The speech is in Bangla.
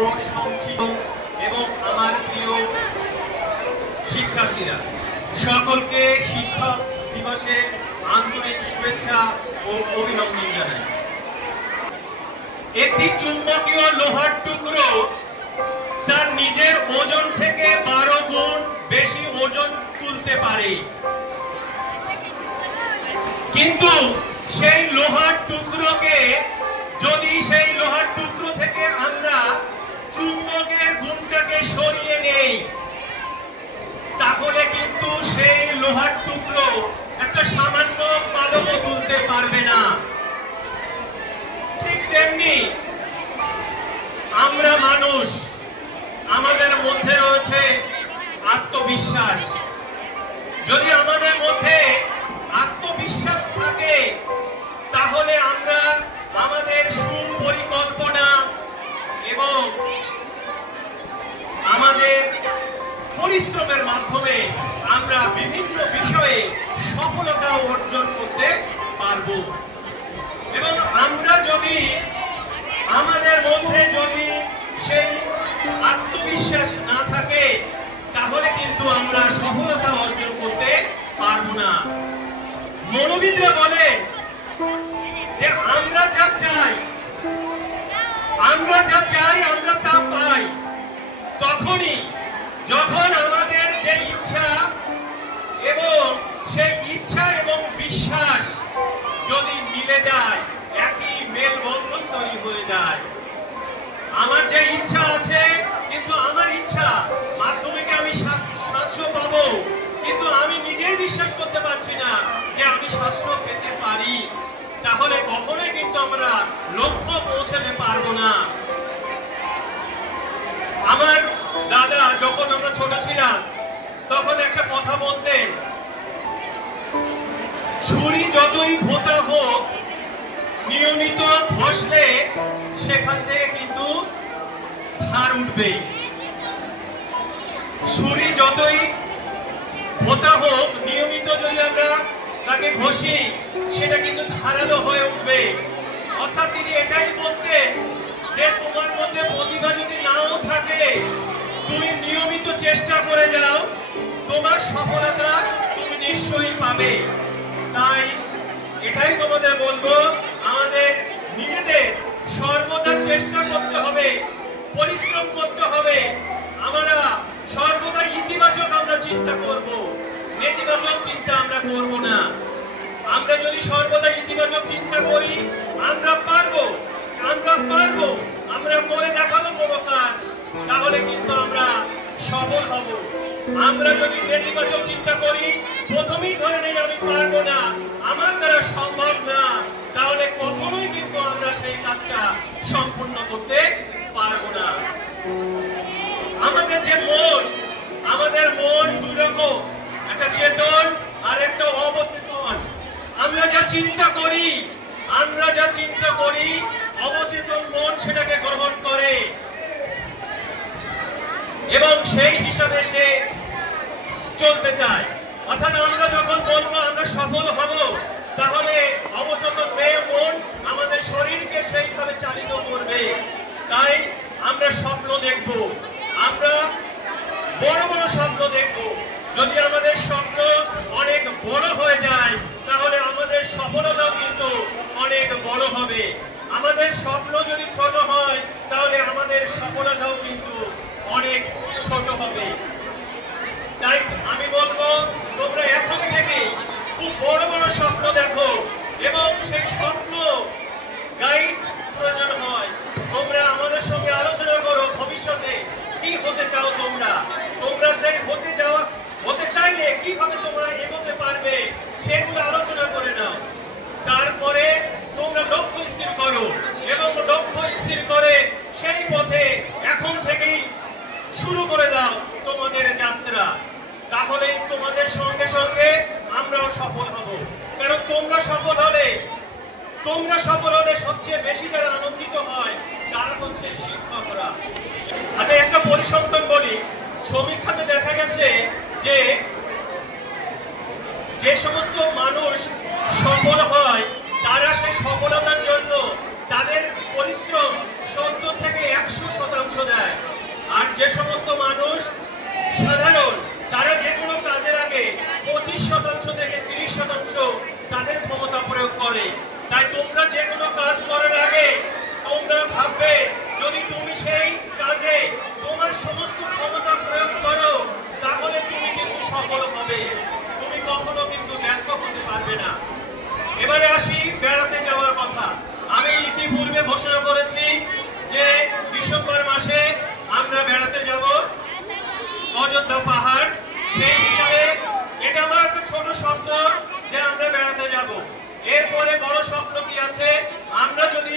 ও সংক্ষিপ্ত এবং আমার প্রিয় শিক্ষার্থীরা, সকলকে শিক্ষক দিবসের আন্তরিক শুভেচ্ছা ও অভিনন্দন জানাই। একটি চুম্বকীয় লোহার টুকরো তার নিজের ওজন থেকে 12 গুণ বেশি ওজন তুলতে পারে, কিন্তু সেই লোহার টুকরোকে যদি সেই লোহার টুকরো থেকে আমরা চুম্বকের গুণটাকে সরিয়ে নেই, তাহলে কিন্তু সেই লোহার টুকরো একটা সামান্য পালকও তুলতে পারবে না। ঠিক তেমনি আমরা মানুষ, আমাদের মধ্যে রয়েছে আত্মবিশ্বাস। যদি আমাদের মধ্যে আত্মবিশ্বাস থাকে, তাহলে আমরা আমাদের সুপরিকল্পনা এবং আমাদের পরিশ্রমের মাধ্যমে আমরা বিভিন্ন বিষয়ে সফলতা অর্জন করতে পারব। এবং আমরা যদি আমাদের মধ্যে যদি সেই আত্মবিশ্বাস না থাকে, তাহলে কিন্তু আমরা সফলতা অর্জন করতে পারব না। মনোবিদরা বলে যে আমরা যা চাই আমরা তা পাই তখনই যখন আমাদের যে ইচ্ছা এবং সেই ইচ্ছা এবং বিশ্বাস যদি মিলে যায়, একই মেলবন্ধন তৈরি হয়ে যায়। আমার যে ইচ্ছা আছে, কিন্তু আমার ইচ্ছা মাধ্যমিকে আমি 700 পাবো, কিন্তু আমি নিজেই বিশ্বাস করতে পারছি না যে আমি 700 পেতে পারি, তাহলে কখনোই কিন্তু আমরা লক্ষ্য পৌঁছাতে পারবো না। আমার দাদা যখন আমরা ছোট ছিলাম, তখন একটা কথা বলতেন, ছুরি যতই ভোঁতা হোক, নিয়মিত ঘষলে সেখান থেকে কিন্তু ধার উঠবে। ছুরি যতই ভোঁতা হোক, নিয়মিত যদি আমরা তাকে ঘষি, সেটা কিন্তু ধারালো হয়ে উঠবে। অর্থাৎ তিনি এটাই বলতেন যে তোমার মধ্যে প্রতিভা যদি নাও থাকে, তুমি নিয়মিত চেষ্টা করে যাও, তোমার সফলতা তুমি নিশ্চয়ই পাবে। তাই এটাই তোমাদের বলবো, আমাদের নিজেদের সর্বদা চেষ্টা করতে হবে, পরিশ্রম করতে হবে। আমরা সর্বদা ইতিবাচক আমরা চিন্তা করব, নেতিবাচক চিন্তা আমরা করব না। আমরা যদি সর্বদা ইতিবাচক চিন্তা করি, আমরা পারবো, আমরা করে দেখাবো কোনো কাজ, তাহলে কিন্তু আমরা সফল হব। আমরা যদি নেতিবাচক চিন্তা করি, প্রথমেই ধরে নেই আমি পারবো না, আমার দ্বারা সম্ভব না, তাহলে কখনোই কিন্তু আমরা সেই কাজটা সম্পূর্ণ করতে পারবো না। আমাদের মন দুই রকম, একটা চেতন আর একটা অবচেতন। আমরা যা চিন্তা করি অবচেতন মন সেটাকে গ্রহণ করে এবং সেই হিসাবে সে চলতে চায়। অর্থাৎ আমরা যখন বলবো আমরা সফল হব, তাহলে অবচেতন মন আমাদের শরীরকে সেইভাবে চালিত করবে। তাই আমরা স্বপ্ন দেখব, আমরা বড় বড় স্বপ্ন দেখব। যদি আমাদের স্বপ্ন অনেক বড় হয়ে যায়, তাহলে আমাদের সফলতাও কিন্তু অনেক বড় হবে। আমাদের স্বপ্ন যদি ছোট হয়, তাহলে আমাদের সফলতাও কিন্তু অনেক ছোট হবে। তাই আমি বলবো, তোমরা এখন থেকে খুব বড় বড় স্বপ্ন দেখো এবং সেই স্বপ্ন গাইড প্রয়োজন হয় তোমরা আমাদের সঙ্গে আলোচনা করো, ভবিষ্যতে কি হতে চাও তোমরা সেই হতে চাইলে কিভাবে তোমরা এগোতে পারবে, সেগুলো আলোচনা করে নাও। তারপরে তোমরা লক্ষ্য স্থির করো। এরপরে বড় স্বপ্ন কি আছে? আমরা যদি